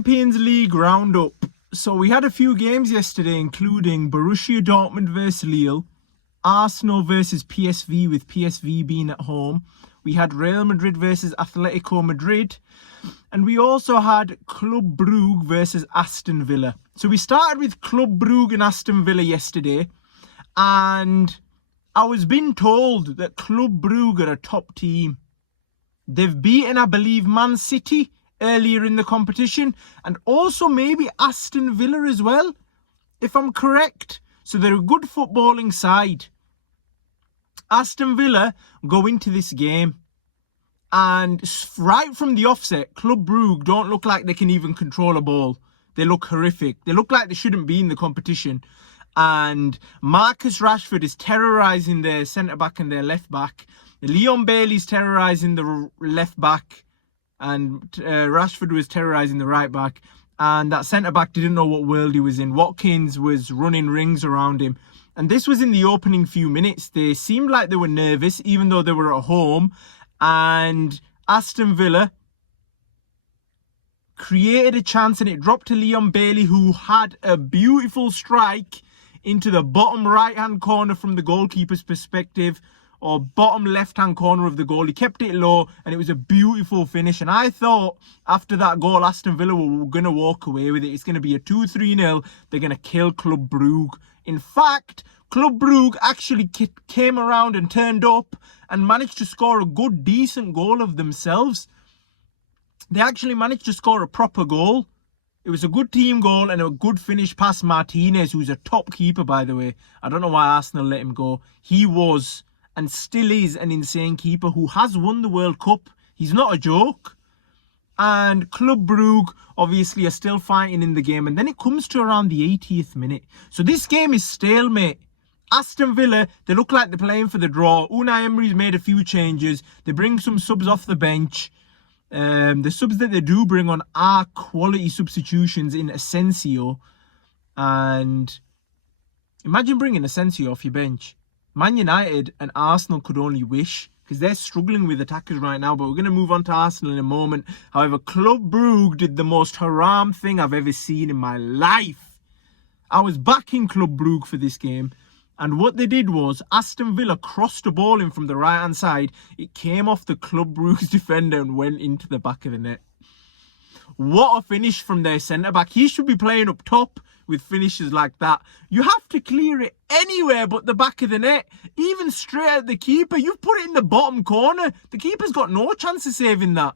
Champions League roundup. So we had a few games yesterday, including Borussia Dortmund versus Lille, Arsenal versus PSV, with PSV being at home. We had Real Madrid versus Atletico Madrid. And we also had Club Brugge versus Aston Villa. So we started with Club Brugge and Aston Villa yesterday. And I was being told that Club Brugge are a top team. They've beaten, I believe, Man City earlier in the competition, and also maybe Aston Villa as well, if I'm correct. So they're a good footballing side. Aston Villa go into this game, and right from the offset, Club Brugge don't look like they can even control a ball. They look horrific. They look like they shouldn't be in the competition. And Marcus Rashford is terrorising their centre-back and their left-back. Leon Bailey's terrorising the left-back, and Rashford was terrorising the right-back. And that centre-back didn't know what world he was in. Watkins was running rings around him. And this was in the opening few minutes. They seemed like they were nervous, even though they were at home. And Aston Villa created a chance, and it dropped to Leon Bailey, who had a beautiful strike into the bottom right-hand corner from the goalkeeper's perspective, or bottom left-hand corner of the goal. He kept it low, and it was a beautiful finish. And I thought after that goal, Aston Villa were going to walk away with it. It's going to be a 2-3-0. They're going to kill Club Brugge. In fact, Club Brugge actually came around and turned up and managed to score a good, decent goal of themselves. They actually managed to score a proper goal. It was a good team goal and a good finish past Martinez, who's a top keeper, by the way. I don't know why Arsenal let him go. He was and still is an insane keeper who has won the World Cup. He's not a joke. And Club Brugge obviously are still fighting in the game. And then it comes to around the 80th minute. So this game is stalemate. Aston Villa, they look like they're playing for the draw. Unai Emery's made a few changes. They bring some subs off the bench. The subs that they do bring on are quality substitutions in Asensio. And imagine bringing Asensio off your bench. Man United and Arsenal could only wish, because they're struggling with attackers right now. But we're going to move on to Arsenal in a moment. However, Club Brugge did the most haram thing I've ever seen in my life. I was backing Club Brugge for this game. And what they did was, Aston Villa crossed the ball in from the right-hand side. It came off the Club Brugge's defender and went into the back of the net. What a finish from their centre-back. He should be playing up top with finishes like that. You have to clear it anywhere but the back of the net. Even straight at the keeper. You've put it in the bottom corner. The keeper's got no chance of saving that.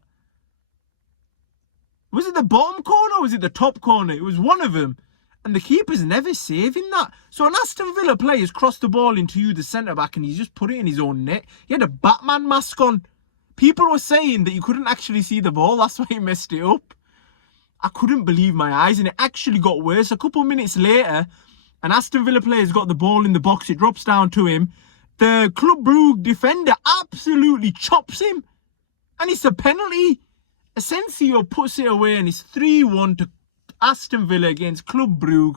Was it the bottom corner or was it the top corner? It was one of them. And the keeper's never saving that. So an Aston Villa player's crossed the ball into you, the centre-back, and he's just put it in his own net. He had a Batman mask on. People were saying that you couldn't actually see the ball. That's why he messed it up. I couldn't believe my eyes, and it actually got worse. A couple of minutes later, an Aston Villa player's got the ball in the box. It drops down to him. The Club Brugge defender absolutely chops him. And it's a penalty. Asensio puts it away, and it's 3-1 to Aston Villa against Club Brugge.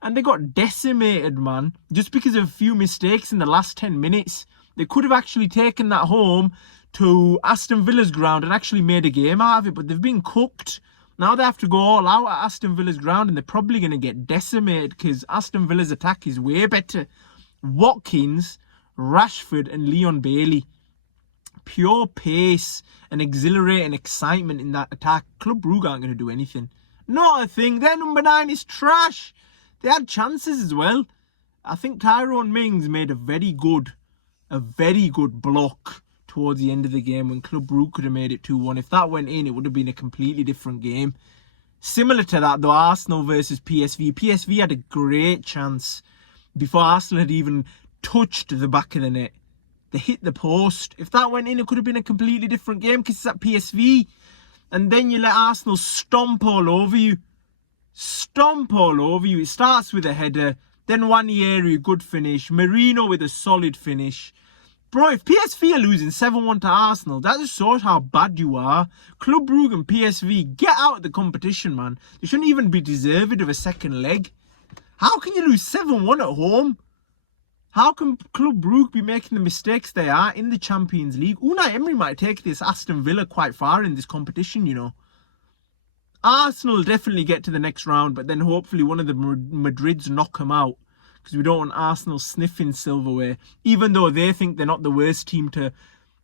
And they got decimated, man, just because of a few mistakes in the last 10 minutes. They could have actually taken that home to Aston Villa's ground and actually made a game out of it, but they've been cooked. Now they have to go all out at Aston Villa's ground, and they're probably going to get decimated because Aston Villa's attack is way better. Watkins, Rashford and Leon Bailey. Pure pace and exhilarating excitement in that attack. Club Brugge aren't going to do anything. Not a thing. Their number 9 is trash. They had chances as well. I think Tyrone Mings made a very good block towards the end of the game when Club Brugge could have made it 2-1. If that went in, it would have been a completely different game. Similar to that, though, Arsenal versus PSV. PSV had a great chance before Arsenal had even touched the back of the net. They hit the post. If that went in, it could have been a completely different game because it's at PSV. And then you let Arsenal stomp all over you. Stomp all over you. It starts with a header. Then Wanieri, good finish. Merino with a solid finish. Bro, if PSV are losing 7-1 to Arsenal, that just shows how bad you are. Club Brugge and PSV, get out of the competition, man. They shouldn't even be deserved of a second leg. How can you lose 7-1 at home? How can Club Brugge be making the mistakes they are in the Champions League? Unai Emery might take this Aston Villa quite far in this competition, you know. Arsenal definitely get to the next round, but then hopefully one of the Madrids knock them out, because we don't want Arsenal sniffing silverware, even though they think they're not the worst team to...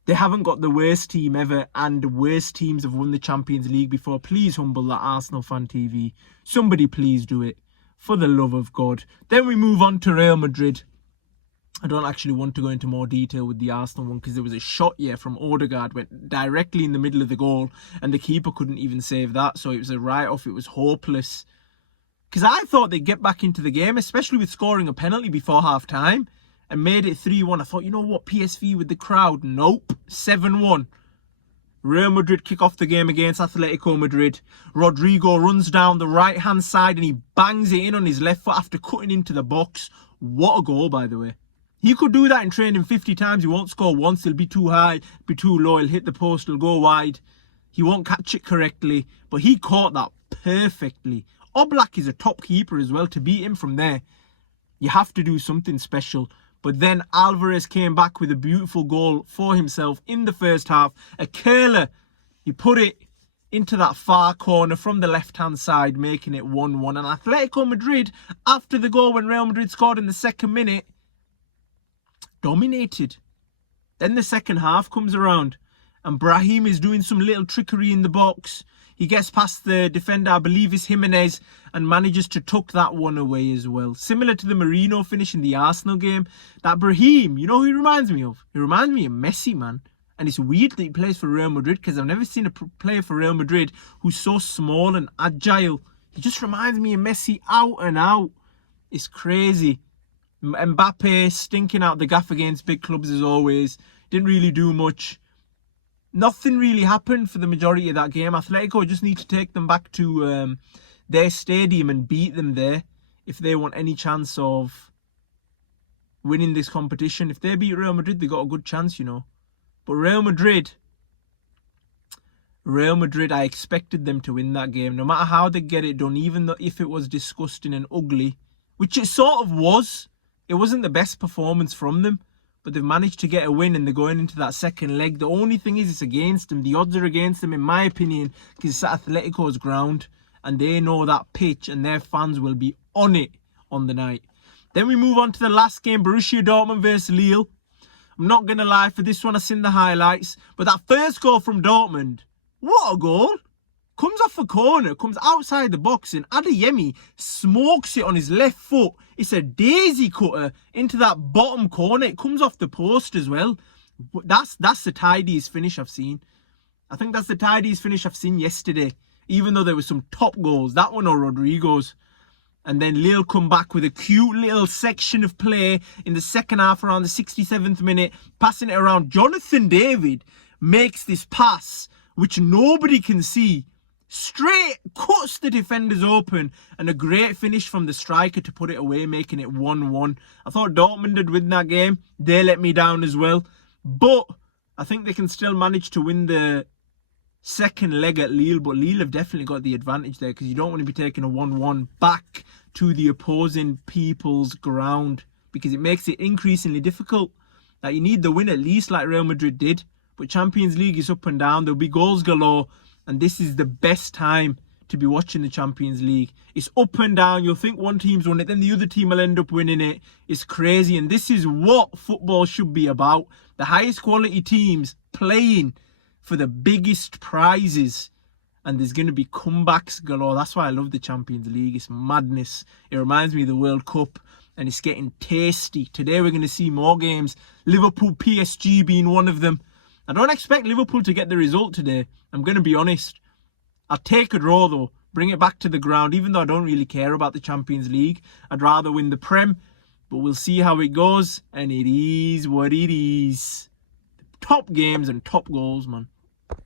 They haven't got the worst team ever, and the worst teams have won the Champions League before. Please humble that Arsenal Fan TV. Somebody please do it, for the love of God. Then we move on to Real Madrid. I don't actually want to go into more detail with the Arsenal one, because there was a shot here from Ødegaard, went directly in the middle of the goal, and the keeper couldn't even save that, so it was a write-off. It was hopeless. Because I thought they'd get back into the game, especially with scoring a penalty before half-time, and made it 3-1. I thought, you know what, PSV with the crowd? Nope. 7-1. Real Madrid kick off the game against Atletico Madrid. Rodrygo runs down the right-hand side and he bangs it in on his left foot after cutting into the box. What a goal, by the way. He could do that in training 50 times. He won't score once. He'll be too high, be too low. He'll hit the post. He'll go wide. He won't catch it correctly. But he caught that perfectly. Oblak is a top keeper as well. To beat him from there, you have to do something special. But then Alvarez came back with a beautiful goal for himself in the first half. A curler. He put it into that far corner from the left-hand side, making it 1-1. And Atletico Madrid, after the goal when Real Madrid scored in the second minute, dominated. Then the second half comes around and Brahim is doing some little trickery in the box. He gets past the defender, I believe it's Jimenez, and manages to tuck that one away as well. Similar to the Marino finish in the Arsenal game. That Brahim, you know who he reminds me of? He reminds me of Messi, man. And it's weird that he plays for Real Madrid, because I've never seen a player for Real Madrid who's so small and agile. He just reminds me of Messi out and out. It's crazy. Mbappe stinking out the gaff against big clubs as always. Didn't really do much. Nothing really happened for the majority of that game. Atletico just need to take them back to their stadium and beat them there if they want any chance of winning this competition. If they beat Real Madrid, they got a good chance, you know. But Real Madrid, I expected them to win that game. No matter how they get it done, even though if it was disgusting and ugly, which it sort of was. It wasn't the best performance from them, but they've managed to get a win and they're going into that second leg. The only thing is it's against them. The odds are against them, in my opinion, because it's at Atletico's ground and they know that pitch and their fans will be on it on the night. Then we move on to the last game, Borussia Dortmund versus Lille. I'm not going to lie, for this one I've seen the highlights, but that first goal from Dortmund, what a goal! Comes off a corner, comes outside the box, and Adeyemi smokes it on his left foot. It's a daisy cutter into that bottom corner. It comes off the post as well. That's the tidiest finish I've seen. I think that's the tidiest finish I've seen yesterday. Even though there were some top goals. That one or Rodrygo's. And then Lille come back with a cute little section of play in the second half around the 67th minute. Passing it around. Jonathan David makes this pass, which nobody can see. Straight cuts the defenders open, and a great finish from the striker to put it away, making it 1-1. I thought Dortmund would win that game. They let me down as well. But I think they can still manage to win the second leg at Lille. But Lille have definitely got the advantage there, because you don't want to be taking a 1-1 back to the opposing people's ground, because it makes it increasingly difficult. Like, you need the win at least like Real Madrid did. But Champions League is up and down. There'll be goals galore. And this is the best time to be watching the Champions League. It's up and down. You'll think one team's won it, then the other team will end up winning it. It's crazy. And this is what football should be about. The highest quality teams playing for the biggest prizes. And there's going to be comebacks galore. That's why I love the Champions League. It's madness. It reminds me of the World Cup. And it's getting tasty. Today we're going to see more games. Liverpool PSG being one of them. I don't expect Liverpool to get the result today. I'm going to be honest. I'll take a draw though. Bring it back to the ground. Even though I don't really care about the Champions League. I'd rather win the Prem. But we'll see how it goes. And it is what it is. Top games and top goals, man.